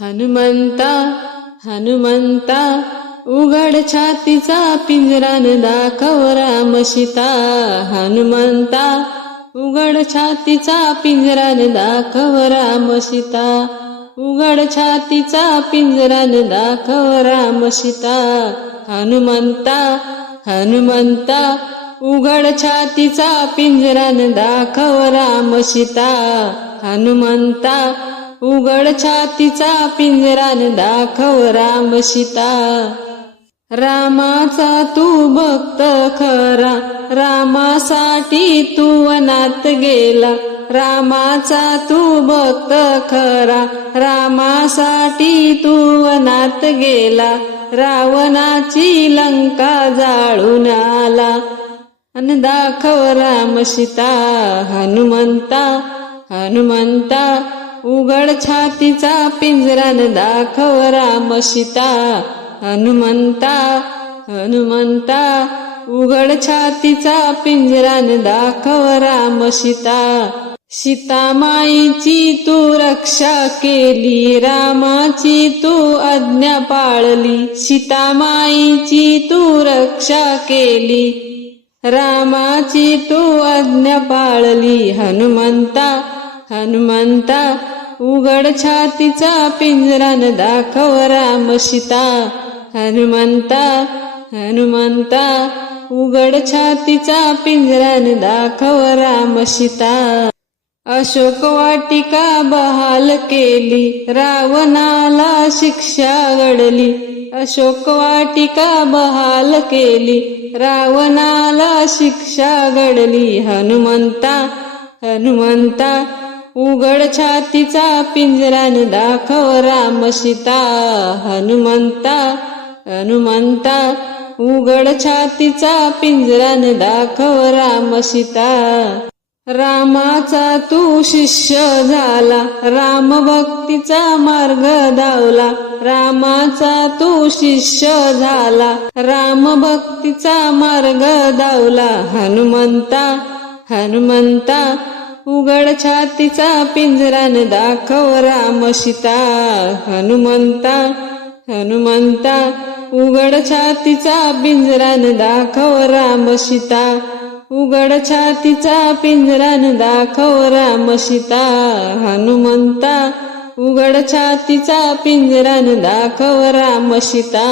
हनुमंता हनुमंता उघड छातीचा पिंजरान दाखव रामशिता. हनुमंता उघड छातीचा पिंजरान दाखव रामशिता. उघड छातीचा पिंजरान दाखव रामशिता. हनुमंता हनुमंता उघड छातीचा पिंजरान दाखव रामशिता. सीता हनुमंता उघड छातीचा पिंजरान दाखव राम सीता. रामाचा तू भक्त खरा रामासाठी तू वनात गेला. रामाचा तू भक्त खरा रामासाठी तू वनात गेला. रावणाची लंका जाळून आला. अन दाखव राम सीता हनुमंता हनुमंता उघड छातीचा पिंजरान दाखव राम सीता हनुमंता हनुमंता उघड छातीचा पिंजरान दाखव राम सीता माईची तू रक्षा केली रामाची तू आज्ञा पाळली. सीतामाईची तू रक्षा केली रामाची तू आज्ञा पाळली. हनुमंता हनुमंता उघड छातीचा पिंजरान दाखव राम सीता. हनुमंता हनुमंता उघड छातीचा पिंजरान दाखव राम सीता. अशोक वाटिका बहाल केली रावणाला शिक्षा घडली. अशोक वाटिका बहाल केली रावणाला शिक्षा घडली. हनुमंता हनुमंता उघड छातीचा पिंजरान दाखव राम सीता. हनुमंता हनुमंता उघड छातीचा पिंजरान दाखव राम सीता. रामाचा तू शिष्य झाला राम भक्तीचा मार्ग धावला. रामाचा तू शिष्य झाला राम भक्तीचा मार्ग धावला. हनुमंता हनुमंता उघड छातीचा पिंजरान दाखव राम सीता. हनुमंता हनुमंता उघड छातीचा पिंजरान दाखव राम सीता. उघड छातीचा पिंजरान दाखव राम सीता. हनुमंता उघड छातीचा पिंजरान दाखव राम सीता.